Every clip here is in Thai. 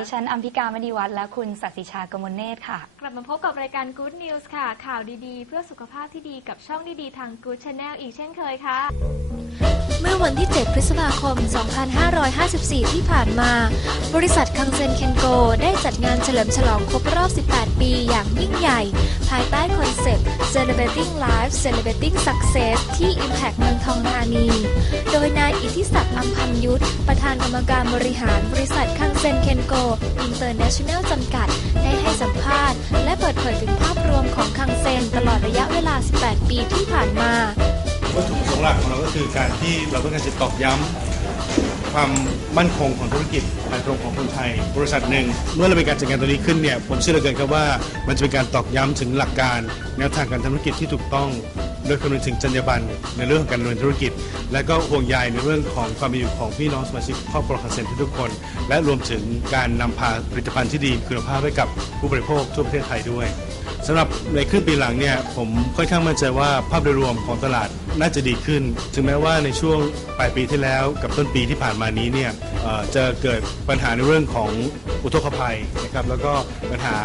ดิฉันอัมพิกามดีวัฒน์และคุณสัสิชากมลเนตรค่ะ กลับมาพบกับรายการ Good News ค่ะ ข่าวดีๆ เพื่อสุขภาพที่ดีกับช่องดีๆ ทาง Good Channel อีกเช่นเคยค่ะ เมื่อวันที่ 7 พฤษภาคม 2554 ที่ผ่านมา บริษัทคังเซนเคนโกได้จัดงานเฉลิมฉลองครบรอบ 18 ปีอย่างยิ่งใหญ่ ภายใต้คอนเซปต์ Celebrating Life Celebrating Success ที่ Impact เมืองทองธานี โดยนายอิทธิศักดิ์อัมพันยุทธ ประธานกรรมการบริหารบริษัทคังเซนเคนโกอินเตอร์เนชั่นแนลจำกัด ได้ให้สัมภาษณ์ และเปิดเผยถึงภาพรวมของคังเซนตลอดระยะเวลา 18 ปีที่ผ่านมา วัตถุประสงค์หลักของเราก็คือการที่เราต้องการจะตอกย้ำความมั่นคงของธุรกิจภายตรงของคนไทย บริษัทหนึ่ง เมื่อเราเป็นการจัดงานตัวนี้ขึ้นเนี่ยผมเชื่อเหลือเกินครับว่ามันจะเป็นการตอกย้ำถึงหลักการแนวทางการทำธุรกิจที่ถูกต้อง โดยคำนึงถึงจรรยาบรรณในเรื่องของการดำเนินธุรกิจ และก็ห่วงใยในเรื่องของความเป็นอยู่ของพี่น้องสมาชิกครอบครัวคอนเซนทุกๆคน และรวมถึงการนำพาผลิตภัณฑ์ที่ดีคุณภาพให้กับผู้บริโภคทั่วประเทศไทยด้วย สำหรับในครึ่งปีหลังเนี่ยผมค่อนข้างมั่นใจว่าภาพโดยรวมของตลาดน่าจะดีขึ้น ถึงแม้ว่าในช่วงปลายปีที่แล้วกับต้นปีที่ผ่านมานี้เนี่ยจะเกิดปัญหาในเรื่องของอุทกภัยนะครับแล้วก็ปัญหา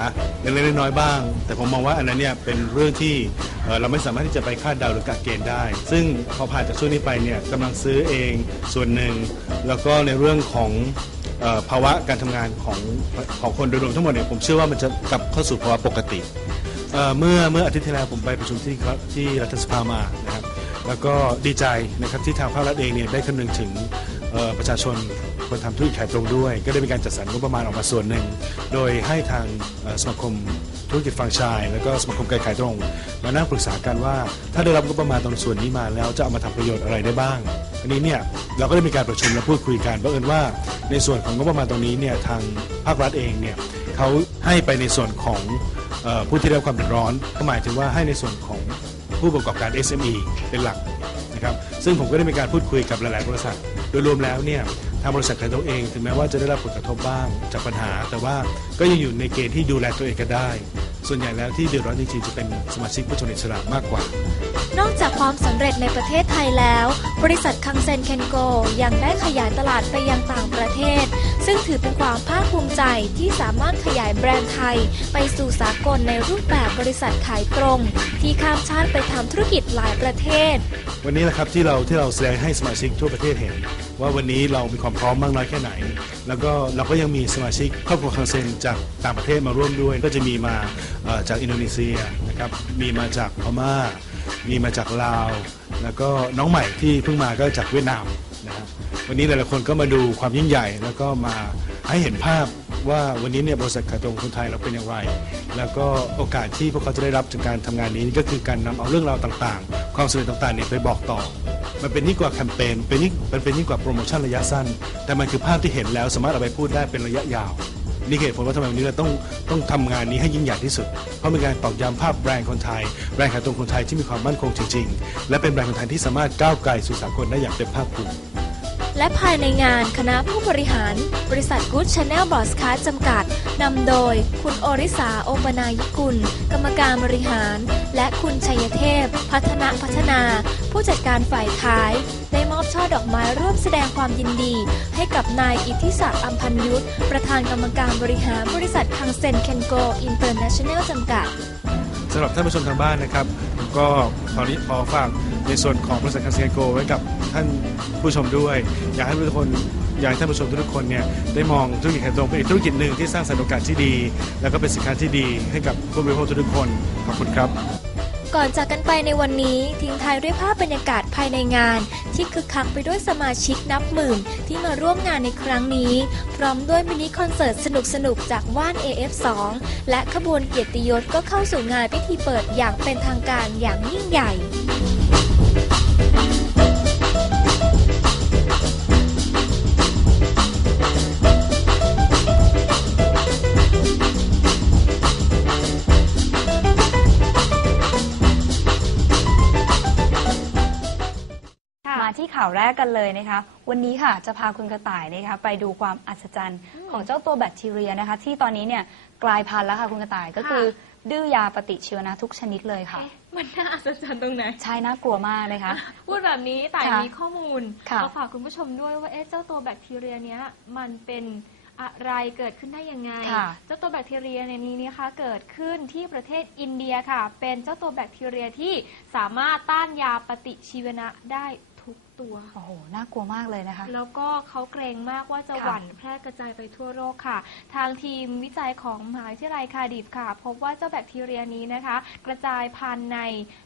เล็กๆน้อยๆบ้าง แต่ผมมองว่าอันนั้นเนี่ยเป็นเรื่องที่เราไม่สามารถที่จะไปคาดเดาหรือกะเกณฑ์ได้ ซึ่งพอผ่านจากช่วงนี้ไปเนี่ยกำลังซื้อเองส่วนหนึ่ง แล้วก็ในเรื่องของภาวะการทำงานของของคนโดยรวมทั้งหมดเนี่ยผมเชื่อว่ามันจะกลับเข้าสู่ภาวะปกติ เอ่อเมื่อเมื่ออาทิตย์ที่แล้วผมไปประชุมที่ครับที่รัฐสภามานะครับแล้วก็ดีใจนะครับที่ทางภาครัฐเองเนี่ยได้คำนึงถึงเอ่อประชาชนคนทำธุรกิจขายตรงด้วย ก็ได้มีการจัดสรรงบประมาณออกมาส่วนหนึ่ง โดยให้ทางเอ่อสมาคมธุรกิจแฟรนไชส์แล้วก็สมาคมการขายตรงมานั่งปรึกษากันว่า ถ้าได้รับงบประมาณตรงส่วนนี้มาแล้วจะเอามาทำประโยชน์อะไรได้บ้าง อันนี้เนี่ยเราก็ได้มีการประชุมและพูดคุยกันบังเอิญว่าในส่วนของงบประมาณตรงนี้เนี่ยทางภาครัฐเองเนี่ยเขาให้ไปในส่วนของ ผู้ที่ได้รับความเดือดร้อน ก็หมายถึงว่าให้ในส่วนของผู้ประกอบการ SME เป็นหลักนะครับซึ่งผมก็ได้มีการพูดคุยกับหลาย ๆ บริษัท โดยรวมแล้วเนี่ยทางบริษัทขายตรงเอง ถึงแม้ว่าจะได้รับผลกระทบบ้างจากปัญหา แต่ว่าก็ยังอยู่ในเกณฑ์ที่ดูแลตัวเองกันได้ ส่วนใหญ่แล้วที่เดือดร้อนจริง ๆ จะเป็นสมาชิกผู้ชนอิสระมากกว่า นอกจากความสำเร็จในประเทศไทยแล้ว บริษัทคังเซนเคนโกยังได้ขยายตลาดไปยังต่างประเทศ ซึ่งถือเป็นความภาคภูมิใจที่สามารถขยายแบรนด์ไทย ไปสู่สากลในรูปแบบบริษัทขายตรง ที่ข้ามชาติไปทำธุรกิจหลายประเทศ วันนี้แหละครับที่เราที่เราแสดงให้สมาชิกทั่วประเทศเห็น ว่าวันนี้เรามีความพร้อมมากน้อยแค่ไหน แล้วก็เราก็ยังมีสมาชิกครอบครัวคังเซนจากต่างประเทศมาร่วมด้วย ก็จะมีมาจากอินโดนีเซียนะครับมีมาจากพม่ามีมาจากลาว แล้วก็น้องใหม่ที่เพิ่งมาก็จากเวียดนาม วันนี้หลายๆคนก็มาดูความยิ่งใหญ่ แล้วก็มาให้เห็นภาพว่าวันนี้เนี่ยบริษัทขายตรงคนไทยเราเป็นอย่างไร แล้วก็โอกาสที่พวกเขาจะได้รับจากการทำงานนี้ก็คือการนำเอาเรื่องราวต่างๆ ความสำเร็จต่างๆเนี่ยไปบอกต่อ มันเป็นยิ่งกว่าแคมเปญเป็นยิ่งมันเป็นยิ่งกว่าโปรโมชั่นระยะสั้น แต่มันคือภาพที่เห็นแล้วสามารถเอาไปพูดได้เป็นระยะยาวนี่เหตุผลว่าทำไมวันนี้เราต้องต้องทำงานนี้ให้ยิ่งใหญ่ที่สุด เพราะเป็นการตอกย้ำภาพแบรนด์คนไทย แบรนด์ขายตรงคนไทยที่มีความมั่นคงจริง ๆ และเป็นแบรนด์คนไทยที่สามารถก้าวไกลสู่สากลได้อย่างเต็มภาคภูมิ และภายในงานคณะผู้บริหาร บริษัท Good Channel Broadcast จำกัด นำโดย คุณโอริสาโอปนายกุล กรรมการบริหาร และคุณชัยเทพ พัฒนาพัฒนา ผู้จัดการฝ่ายขาย ได้มอบช่อดอกไม้ร่วมแสดงความยินดี ให้กับนายอิทธิศักดิ์อัมพันยุทธ ประธานกรรมการบริหารบริษัทคังเซนเคนโกอินเตอร์เนชั่นแนลจำกัดสำหรับท่านผู้ชมทางบ้านนะครับ ก็ตอนนี้ขอฝากในส่วนของบริษัทคาเซโกไว้กับท่านผู้ชมด้วย อยากให้ทุกคนอยากให้ท่านผู้ชมทุกคนเนี่ยได้มองธุรกิจขายตรงเป็นอีกธุรกิจหนึ่งที่สร้างสรรค์โอกาสที่ดี แล้วก็เป็นสินค้าที่ดีให้กับผู้บริโภคทุกคนขอบคุณครับ ก่อนจากกันไปในวันนี้ทิ้งท้ายด้วยภาพบรรยากาศ ภายในงาน ที่คึกคักไปด้วยสมาชิกนับหมื่นที่มาร่วมงานในครั้งนี้ พร้อมด้วยมินิคอนเสิร์ตสนุกๆจากว่าน AF2 และขบวนเกียรติยศก็เข้าสู่งานพิธีเปิดอย่างเป็นทางการอย่างยิ่งใหญ่าที่ข่าวแรกกันเลยนะคะ วันนี้ค่ะจะพาคุณกระต่ายนะคะไปดูความอัศจรรย์ของเจ้าตัวแบคทีเรียนะคะ ที่ตอนนี้เนี่ยกลายพันธุ์แล้วค่ะคุณกระต่ายก็คือ ดื้อยาปฏิชีวนะทุกชนิดเลยค่ะเอ๊ะมันน่าอัศจรรย์ตรงไหน ใช่น่ากลัวมากเลยค่ะพูดแบบนี้แต่ค่ะมีข้อมูลค่ะมาฝากคุณผู้ชมด้วยว่าเอ๊ะเจ้าตัวแบคทีเรียเนี้ยมันเป็นอะไรเกิดขึ้นได้ยังไงค่ะเจ้าตัวแบคทีเรียในนี้นะคะเกิดขึ้นที่ประเทศอินเดียค่ะ เป็นเจ้าตัวแบคทีเรียที่สามารถต้านยาปฏิชีวนะได้ทุก ตัว โอ้โห น่ากลัวมากเลยนะคะ แล้วก็เขาเกรงมากว่าจะค่ะหวั่นแพร่กระจายไปทั่วโลกค่ะ ทางทีมวิจัยของมหาวิทยาลัยคาร์ดิฟค่ะ พบว่าเจ้าแบคทีเรียนี้นะคะ กระจายพันธุ์ใน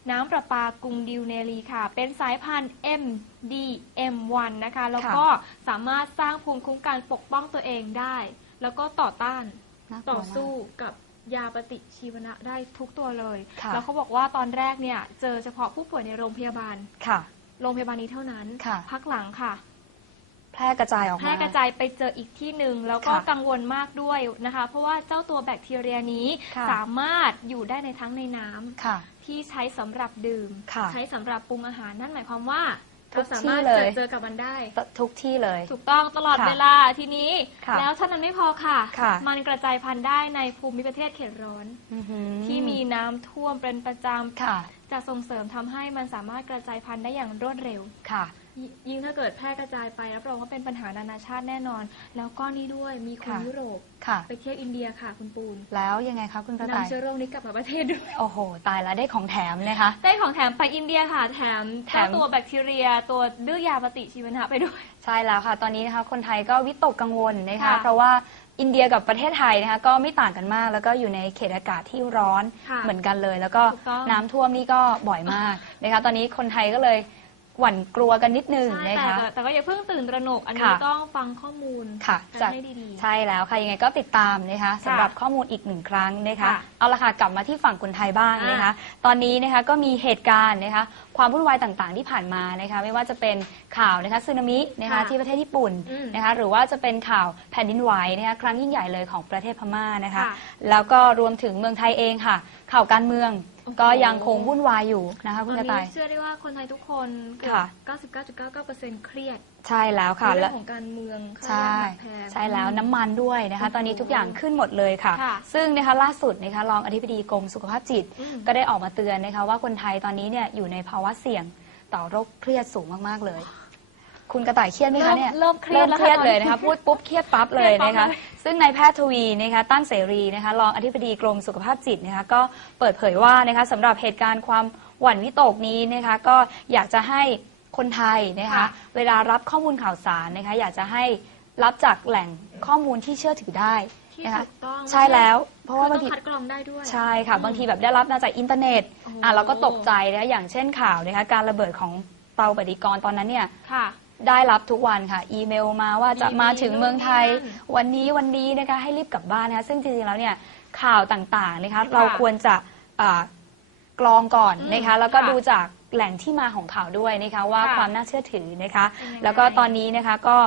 น้ำประปากรุงดิวเนลีค่ะ เป็นสายพันธุ์ MDM1 นะคะ แล้วก็สามารถสร้างภูมิคุ้มกันปกป้องตัวเองได้ แล้วก็ต่อต้าน น่ากลัต่วอมาก สู้กับยาปฏิชีวนะได้ทุกตัวเลย ค่ะ แล้วเขาบอกว่าตอนแรกเนี่ย เจอเฉพาะผู้ป่วยในโรงพยาบาล ค่ะ โรงพยาบาลนี้เท่านั้น ค่ะ พักหลังค่ะ แพร่กระจายออกแพมา ร่กระจายไปเจออีกที่หนึ่งแล้วก็ค่ะกังวลมากด้วยนะคะ เพราะว่าเจ้าตัวแบคทีเรียนี้ค่ะ สามารถอยู่ได้ในทั้งในน้ำ ค่ะ ที่ใช้สำหรับดื่ม ค่ะใช้สำหรับปรุงอาหารนั่นหมายความว่าทุเรากสาที่มารถเลเจอยเจอกับมันได้ ทุกที่เลย ถูกต้องตลอดค่ะเวลาทีนี้ ค่ะแล้วเท่านั้นไม่พอค่ะ ค่ะ มันกระจายพันธุ์ได้ในภูมิประเทศเขตร้อน อื้อหือที่มีน้ำท่วมเป็นประจำค่ะ จะส่งเสริมทำให้มันสามารถกระจายพันธุ์ได้อย่างรวดเร็ว ค่ะยยิ่งถ้าเกิดแพร่กระจายไปรับรองว่าเป็นปัญหานานาชาติแน่นอน แล้วก็นี่ด้วยมีคนค่ะ ยุโรป ค่ะ ไปเที่ยวอินเดียค่ะคุณปูนแล้วยังไงคะคุณกระต่ายนำเชื้อโรคนี้กลับมาประเทศด้วย โอ้โห ตายแล้วได้ของแถมนะคะ ได้ของแถมไปอินเดียค่ะ แถมแถเจ้ามตัวแบคทีเรีย ตัวดื้อยาปฏิชีวนะไปด้วย ใช่แล้วค่ะ ตอนนี้นะคะคนไทยก็วิตกกังวลนะคะ ค่ะเพราะว่า อินเดียกับประเทศไทยนะคะก็ไม่ต่างกันมาก แล้วก็อยู่ในเขตอากาศที่ร้อนค่ะเหมือนกันเลย แล้วก็ถูกต้อง น้ำท่วมนี่ก็บ่อยมากนะคะตอนนี้คนไทยก็เลย หวั่นกลัวกันนิดนึงใช่นะแต่คะแต่แต่ก็อย่าเพิ่งตื่นตระหนก อันนี้ค่ะ ต้องฟังข้อมูลค่ะกันจากให้ดี ใช่แล้วค่ะยังไงก็ติดตามนะคะสำหรับข้อมูลอีกหนึ่งครั้งนะคะค่ะเอาละค่ะกลับมาที่ฝั่งคนไทยบ้างนะคะ ตอนนี้นะคะก็มีเหตุการณ์นะคะความวุ่นวายต่างๆที่ผ่านมานะคะไม่ว่าจะเป็นข่าวนะคะสึนามินะคะค่ะที่ประเทศญี่ปุ่นอืมนะคะหรือว่าจะเป็นข่าวแผ่นดินไหวนะคะครั้งยิ่งใหญ่เลยของประเทศพม่านะคะ ค่ะแล้วก็รวมถึงเมืองไทยเองค่ะ ข่าวการเมืองโอ้โห ก็ยังคงวุ่นวายอยู่นะคะๆคุณตกอนระต่านี้ยเชื่อได้ว่าคนไทยทุกคนเกือค่ะบ99.99%เครียด ใช่แล้วค่ะในเรื่และองของการเมืองใช่ค่ายาหลักแพง ใช่แล้วน้ำมันด้วยนะคะโอ้โหตอนนี้ทุกอย่างขึ้นหมดเลยค่ะ ค่ะซึ่งนะคะล่าสุดนะคะรองอธิบดีกรมสุขภาพจิต อืม ก็ได้ออกมาเตือนนะคะว่าคนไทยตอนนี้เนี่ยอยู่ในภาวะเสี่ยงต่อโรคเครียดสูงมากๆเลย คุณกระต่ายเครียดไหมคะเนี่ยเริ่มเครียดแล้วเครียดค่ะเลยตอนนี้นะคะพูดปุ๊บเครียดปั๊บเลยเครียดปั๊นะคะบเลยซึ่งนายแพทย์ทวีนะคะตั้งเสรีนะคะรองอธิบดีกรมสุขภาพจิตนะคะก็เปิดเผยว่านะคะสำหรับเหตุการณ์ความหวั่นวิตกนี้นะคะก็อยากจะให้คนไทยนะคะค่ะ เวลารับข้อมูลข่าวสารนะคะอยากจะให้รับจากแหล่งข้อมูลที่เชื่อถือได้ที่นะคะถูกต้องใช่แล้ว เพราะว่าคืบาองต้อทีงคัดกรองได้ด้วย ใช่ค่ะ บางทีแบบได้รับมาจากอินเทอร์เน็ตโอ้โห อะเราก็ตกใจนะคะอย่างเช่นข่าวนะคะการระเบิดของเตาปฏิกรณ์ตอนนั้นเนี่ยค่ะ ได้รับทุกวันค่ะ อีเมลมาว่าจะมีมาถึงเมืองไทยนู่นนี่นั่นวันนี้วันนี้นะคะให้รีบกลับบ้านนะคะซึ่งจริงๆแล้วเนี่ยข่าวต่างๆนะคะค่ะเราควรจะอ่ากรองก่อนอืมนะคะแล้วก็ค่ะดูจากแหล่งที่มาของข่าวด้วยนะคะว่าค่ะความน่าเชื่อถือนะคะเป็นยังไงแล้วก็ตอนนี้นะคะก็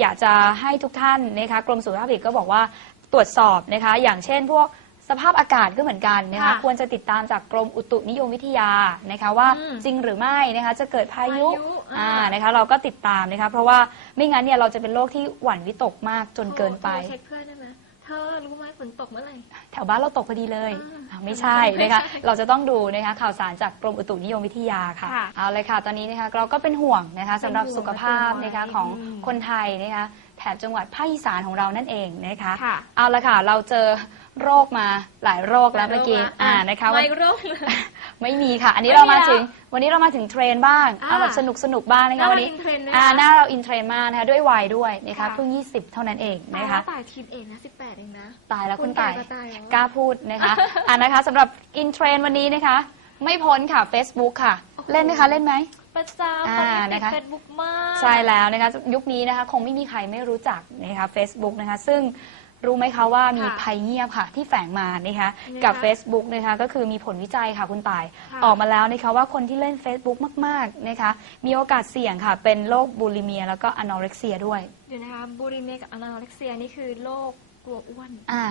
อยากจะให้ทุกท่านนะคะกรมสุขภาพจิตก็บอกว่าตรวจสอบนะคะ อย่างเช่นพวก สภาพอากาศก็เหมือนกันนะคะค่ะควรจะติดตามจากกรมอุตุนิยมวิทยานะคะว่าอืมจริงหรือไม่นะคะจะเกิดพายุพายุอ่า อ่านะคะเราก็ติดตามนะคะเพราะว่าไม่งั้นเนี่ยเราจะเป็นโรคที่หวั่นวิตกมากจนเกินไป โทรเช็คเพื่อนได้ไหมเธอรู้ไหมฝนตกเมื่อไหร่ แถวบ้านเราตกพอดีเลยอ่าอ่าไม่ใช่ไม่นะคะใช่เราจะต้องดูนะคะข่าวสารจากกรมอุตุนิยมวิทยาค่ะ ค่ะเอาเลยค่ะ ตอนนี้นะคะเราก็เป็นห่วงนะคะสำหรับเป็นห่วงสุขภาพนะคะเป็นห่วงของอืม คนไทยนะคะแถบจังหวัดภาคอีสานของเรานั่นเองนะคะ ค่ะ เอาละค่ะ เราเจอ โรคมาหลายโรคแล้วเมื่อกี้อ่านะคะไววันโรคเลย ไม่มีค่ะ อันนี้ไม่เรามีมาแล้วถึงวันนี้เรามาถึงเทรนด์บ้างอ่าเอาแบบสนุกสนุกๆบ้างนะคะหน้าวันนี้เราอินเทรนด์นะคะอ่าหน้าเราอินเทรนด์มากนะคะด้วยวัยด้วยนะคะค่ะเพิ่ง 20 เท่านั้นเองนะนะคะคะตายทีนเองนะ 18 เองนะ ตายแล้วคุณแก่ตายจะตายแล้วกล้าพูดนะคะอ่านะคะสำหรับอินเทรนด์วันนี้นะคะ ไม่พ้นค่ะ Facebook ค่ะโอ้โหเล่นไหมคะเล่นไหมประจำอ่าตอนนี้ติดนะคะเฟซบุ๊กมาก ใช่แล้วนะคะยุคนี้นะคะคงไม่มีใครไม่รู้จักนะคะ Facebook นะคะซึ่ง รู้ไหมคะว่ามีค่ะภัยเงียบค่ะ ที่แฝงมานะคะยังไงกับคะ Facebook นะคะก็คือมีผลวิจัยค่ะคุณตาย ค่ะ ออกมาแล้วนะคะว่าคนที่เล่น Facebook มากๆนะคะมีโอกาสเสี่ยงค่ะ เป็นโรคบูลิเมีย แล้วก็อนอเร็กเซียด้วยเดี๋ยวนะคะบูริเมียกับอนาเล็กเซียนี่คือโรคกลัวอ้วน อ่า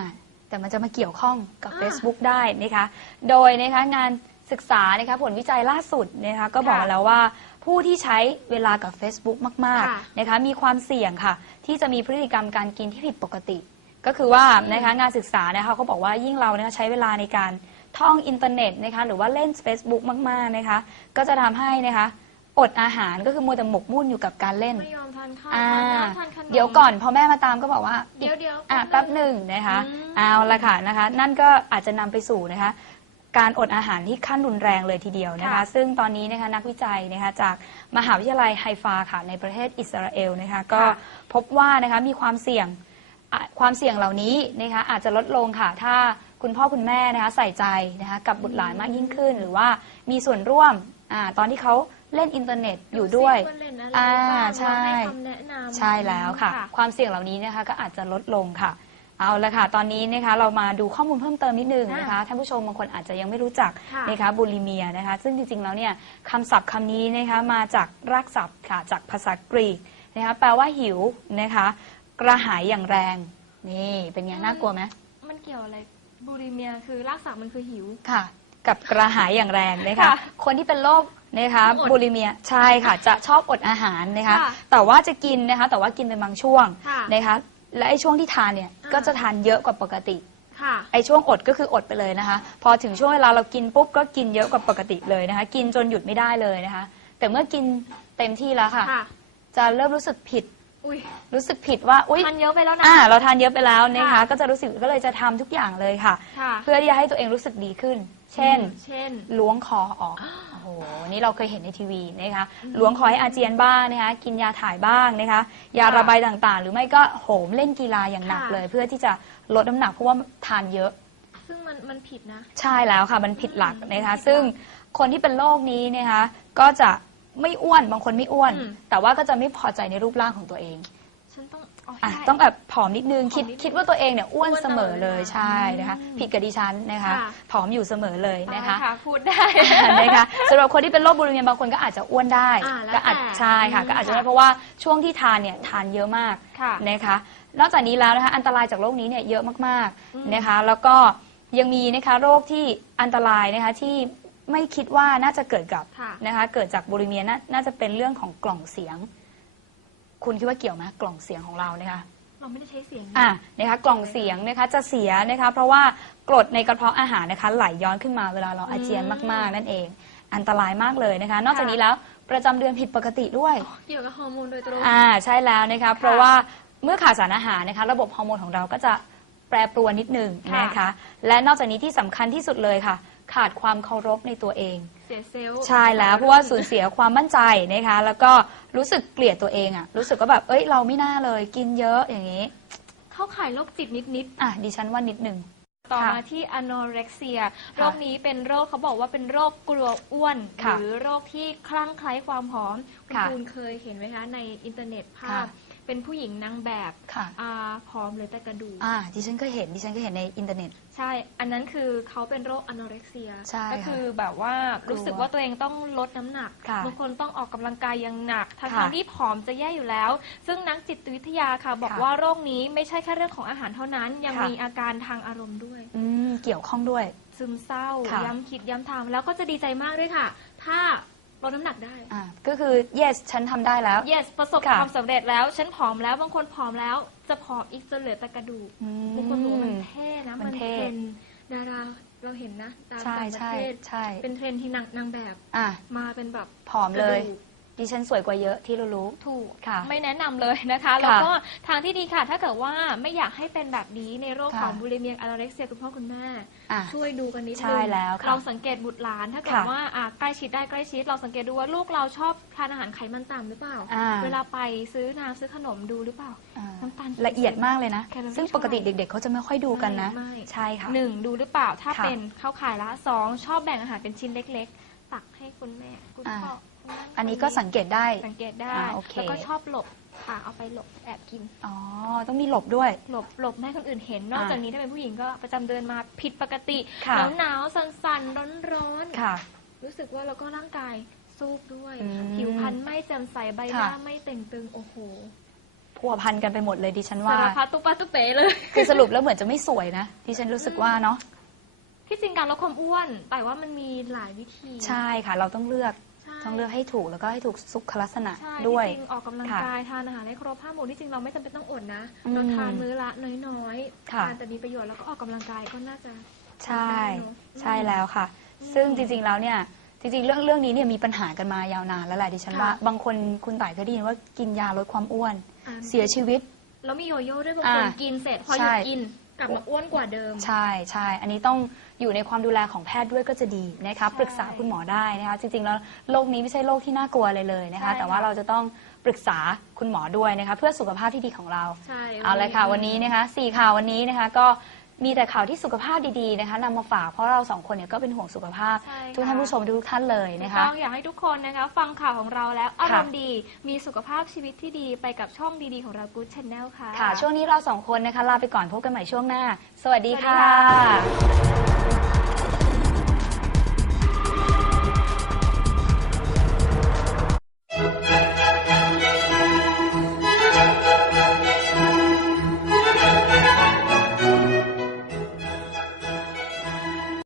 แต่มันจะมาเกี่ยวข้องกับ อ่า Facebook ได้นะคะโดยนะคะงานศึกษานะคะผลวิจัยล่าสุดนะคะก็บอกค่ะแล้วว่าผู้ที่ใช้เวลากับ Facebook มากค่ะ ๆนะคะมีความเสี่ยงค่ะ ที่จะมีพฤติกรรมการกินที่ผิดปกติ ก็คือว่านะคะงานศึกษานะคะเขาบอกว่ายิ่งเรานะคะใช้เวลาในการท่องอินเทอร์เน็ตนะคะหรือว่าเล่น Facebook มากๆนะคะ ก็จะทำให้นะคะอดอาหารก็คือมัวแต่หมกมุ่นอยู่กับการเล่น ไม่ยอมทานข้าวอ่า ทานน้ำทานขนม เดี๋ยวก่อนพอแม่มาตามก็บอกว่าเดี๋ยวเดี๋ยวอะแป๊บหนึ่งนะคะอืม เอาละค่ะนะคะ นั่นก็อาจจะนำไปสู่นะคะ การอดอาหารที่ขั้นรุนแรงเลยทีเดียวนะคะ ค่ะ ซึ่งตอนนี้นะคะนักวิจัยนะคะจากมหาวิทยาลัยไฮฟาค่ะในประเทศอิสราเอลนะคะ ก็พบว่านะคะมีความเสี่ยง อะความเสี่ยงเหล่านี้นะคะอาจจะลดลงค่ะ ถ้าคุณพ่อคุณแม่นะคะใส่ใจนะคะกับบุตรหลานมากยิ่งขึ้น หรือว่ามีส่วนร่วมอาตอนที่เขาเล่นอินเทอร์เน็ตอยู่ด้วยซิว่าเล่นอะไรอ่าบ้างใช่ เราให้คำแนะนำ ใช่แล้วค่ะ ความเสี่ยงเหล่านี้นะคะก็อาจจะลดลงค่ะ เอาละค่ะ ตอนนี้นะคะเรามาดูข้อมูลเพิ่มเติมนิดนึงนะคะท่านผู้ชมบางคนอาจจะยังไม่รู้จักค่ะนะคะบูลิเมียนะคะ ซึ่งจริงๆแล้วเนี่ยคำศัพท์คำนี้นะคะมาจากรากศัพท์ค่ะจากภาษากรีกนะคะแปลว่าหิวนะคะ กระหายอย่างแรง นี่เป็นไงน่ากลัวไหมมันเกี่ยวอะไรบูริเมียคือรากศัพท์มันคือหิว ค่ะ กับกระหายอย่างแรงนะคะ ค่ะคนที่เป็นโรคนะคะต้องอดบูลิเมียใช่ค่ะ จะชอบอดอาหารนะคะ ค่ะแต่ว่าจะกินนะคะ แต่ว่ากินเป็นบางช่วงค่ะนะคะ และไอ้ช่วงที่ทานเนี่ยอ่า ก็จะทานเยอะกว่าปกติ ค่ะ ไอ้ช่วงอดก็คืออดไปเลยนะคะ พอถึงช่วงเวลาเรากินปุ๊บก็กินเยอะกว่าปกติเลยนะคะ กินจนหยุดไม่ได้เลยนะคะ แต่เมื่อกินเต็มที่แล้วค่ะ ค่ะ จะเริ่มรู้สึกผิด อุ้ยรู้สึกผิดว่าอุ๊ยทานเยอะไปแล้วนะ อ่า เราทานเยอะไปแล้วนะคะ ค่ะ ก็จะรู้สึกก็เลยจะทำทุกอย่างเลยค่ะ ค่ะเพื่อที่จะให้ตัวเองรู้สึกดีขึ้น เช่น เช่น ล้วงคอออก โอ้โห นี่เราเคยเห็นในทีวีนะคะ ล้วงคอให้อาเจียนบ้างนะคะ กินยาถ่ายบ้างนะคะ ยาระบายต่างๆ หรือไม่ก็โหมเล่นกีฬาอย่างหนักค่ะ เลย เพื่อที่จะลดน้ำหนักเพราะว่าทานเยอะ ซึ่งมันมันผิดนะ ใช่แล้วค่ะ มันผิดหลักนะคะอืมซึ่งคนที่เป็นโรคนี้นะคะ ก็จะ ไม่อ้วนบางคนไม่อ้วน อืม แต่ว่าก็จะไม่พอใจในรูปร่างของตัวเองฉันต้องเอาอะให้ได้ ต้องแบบผอมนิดนึงคิดผอมนิดนึงคิดว่าตัวเองเนี่ยอ้วนอ้วนเสมอเลยตลอดเวลาใช่นะคะอืมผิดกับดิฉันนะคะค่ะ ผอมอยู่เสมอเลยนะคะค่ะพูดได้ นะคะสำหรับคนที่เป็นโรคบุลิเมียบางคนก็อาจจะอ้วนได้อ่าแล้วก็อาจแต่ใช่ค่ะอืมก็อาจจะค่ะได้เพราะว่าช่วงที่ทานเนี่ยทานเยอะมากค่ะนะคะนอกจากนี้แล้วนะคะอันตรายจากโรคนี้เนี่ยเยอะมากอืม ๆนะคะแล้วก็ยังมีนะคะโรคที่อันตรายนะคะที่ ไม่คิดว่าน่าจะเกิดกับค่ะนะคะ เกิดจากบุลิเมียน่าน่าจะเป็นเรื่องของกล่องเสียง คุณคิดว่าเกี่ยวไหมกล่องเสียงของเรานะคะ เราไม่ได้ใช้เสียงอะนะคะกล่องเสียงนะคะจะเสียนะคะ เพราะว่ากรดในกระเพาะอาหารนะคะ ไหลย้อนขึ้นมาเวลาเราอาเจียนมากๆ นั่นเอง อันตรายมากเลยนะคะ นอกจากนี้แล้วประจำเดือนผิดปกติด้วย เกี่ยวกับฮอร์โมนโดยตรง อ่าใช่แล้วนะคะเพราะว่าเมื่อขาดสารอาหารนะคะ ระบบฮอร์โมนของเราก็จะแปรปรวนนิดหนึงค่ะนะคะ และนอกจากนี้ที่สำคัญที่สุดเลยค่ะ ขาดความเคารพในตัวเอง เสียเซลล์ ใช่แล้วเพราะว่าสูญเสียความมั่นใจนะคะแล้วก็รู้สึกเกลียดตัวเองอะรู้สึกว่าแบบเอ้ยเราไม่น่าเลยกินเยอะอย่างนี้เข้าข่ายโรคจิตนิด อะดิฉันว่านิดหนึ่ง ๆ ต่อค่ะมาที่อ n o r e x i a โรค่ะคนี้เป็นโรคเขาบอกว่าเป็นโรคกลัวอ้วนหค่ะรือโรคที่คลั่งไคล้ความผอม คุณค่ะคูณเคยเห็นไหมคะ ในอินเทอร์เน็ตภาค่ะพ เป็นผู้หญิงนางแบบค่ะอ่าผอมเหลือแต่กระดูก อ่าดิฉันก็เห็นดิฉันก็เห็นในอินเทอร์เน็ต ใช่ อันนั้นคือเขาเป็นโรคอ n o r e x i a ใช่ก็คือแบบว่ากลัวรู้สึกว่าตัวเองต้องลดน้ำหนัก ค่ะบางคนต้องออกกำลังกายอย่างหนัก ทั้งค่ะๆที่ผอมจะแย่อยู่แล้ว ซึ่งนักจิตวิทยาค่ะ บอกค่ะ ว่าโรคนี้ไม่ใช่แค่เรื่องของอาหารเท่านั้น ยังค่ะมีอาการทางอารมณ์ด้วย อืมเกี่ยวข้องด้วย ซึมเศร้า ค่ะย้ำคิดย้ำทำแล้วก็จะดีใจมากด้วยค่ะ ถ้า ลดน้ำหนักได้ อ่าก็คือ yes ฉันทำได้แล้ว yes ประสบค่ะความสำเร็จแล้ว ฉันผอมแล้วบางคนผอมแล้ว จะผอมอีกจนเหลือแต่กระดูกอืมบางคนบอกว่ามันเท่นะมัมันนเท่เทรนด์ดาราเราเห็นนะตามใช่ต่างประใช่เทศใช่เป็นเทรนด์ที่นางนางแบบ อะมาเป็นแบบผอมเลย กระดูก ดิฉันสวยกว่าเยอะที่รู้ถูกค่ะไม่แนะนำเลยนะคะ แล้วก็ทางที่ดีค่ะ ถ้าเกิดว่าไม่อยากให้เป็นแบบนี้ในโรคค่ะของบูลิเมียอ n o r e x i a คุณพ่อคุณแม่ อะ ช่วยดูกันนิดนึงใช่แล้วค่ะเราสังเกตบุตรหลานถ้าเกิดค่ะว่าอะใกล้ชิดได้ใกล้ชิด เราสังเกตดูว่าลูกเราชอบทานอาหารไขมันต่ำหรือเปล่า อ่า เวลาไปซื้อน้ำซื้อขนมดูหรือเปล่า อ่าน้ำตาลละเอียดมากเลยนะ แคลอรี่ซึ่งปกติเด็ก ๆ เขาจะไม่ค่อยดูกันนะ ไม่ไม่ ใช่ค่ะ หนึ่งดูหรือเปล่าถ้าค่ะเป็นเข้าข่ายละสองชอบแบ่งอาหารเป็นชิ้นเล็ก ๆ ตักให้คุณแม่คุณอ่า พ่อคุณแม่ อันนี้ก็สังเกตได้ สังเกตได้ อ่าโอเค แล้วก็ชอบหลบค่ะเอาไปหลบแอบกิน อ๋อ ต้องมีหลบด้วย หลบหลบไม่ให้คนอื่นเห็น นอกอ่าจากนี้ถ้าเป็นผู้หญิงก็ประจำเดือนมาผิดปกติค่ะหนาวหนาวๆสั่นๆร้อนร้อนๆ ค่ะ รู้สึกว่าเราก็ร่างกายซูบด้วย อืมผิวพรรณไม่แจ่มใสใบหค่ะน้าไม่เต่งตึงโอ้โหพัวพันกันไปหมดเลยดิฉันสาว่ารพัดตุ๊ปะตุ๊เป๋เลย คือสรุปแล้วเหมือนจะไม่สวยนะดิฉันรู้สึกว่าเนาะที่จริงการลดความอ้วนแต่ว่ามันมีหลายวิธี ใช่ค่ะ เราต้องเลือกใช่ ต้องเลือกให้ถูกแล้วก็ให้ถูกสุขลักษณะใช่ด้วย ที่จริงออกกำลังค่ะกายทานอาหารให้ครบห้าหมู่ที่จริงเราไม่จำเป็นต้องอดนะอืมเราทานมื้อละน้อยๆค่ะ ทานแต่มีประโยชน์แล้วก็ออกกำลังกายก็น่าจะ ใช่ ได้เนอะใช่แล้วค่ะซึ่งจริงๆแล้วเนี่ยจริงๆเรื่องเรื่องนี้เนี่ยมีปัญหากันมายาวนานแล้วแหละดิฉันค่ะ ว่าบางคนคุณต่ายเคยได้ยินว่ากินยาลดความอ้วน อ่าเสียชีวิต แล้วมีโยโย่ด้วยบางอ่าคนกินเสร็จพอหใช่ยุดกิน กลับมาอ้วนกว่าเดิม ใช่ใช่อันนี้ต้องอยู่ในความดูแลของแพทย์ด้วยก็จะดีนะคะใช่ปรึกษาคุณหมอได้นะคะจริงๆแล้วโรคนี้ไม่ใช่โรคที่น่ากลัวเลยเลยนะคะ ใช่แต่ว่าค่ะเราจะต้องปรึกษาคุณหมอด้วยนะคะ เพื่อสุขภาพที่ดีของเรา ใช่ เอาเลยค่ะวันนี้นะคะสี่ข่าววันนี้นะคะก็ มีแต่ข่าวที่สุขภาพดีๆนะคะนำมาฝากเพราะเราสองคนเนี่ยก็เป็นห่วงสุขภาพ ใช่ค่ะ ทุกท่านผู้ชมทุกท่านเลยถูกนะคะ ต้องอยากให้ทุกคนนะคะ ฟังข่าวของเราแล้วอาค่ะรมณ์ดีมีสุขภาพชีวิตที่ดีไปกับช่องดีๆของเรา Good Channel ค่ะ ค่ะ ช่วงนี้เราสองคนนะคะ ลาไปก่อนพบกันใหม่ช่วงหน้า สวัสดีสวัสดีค่ค่ะะ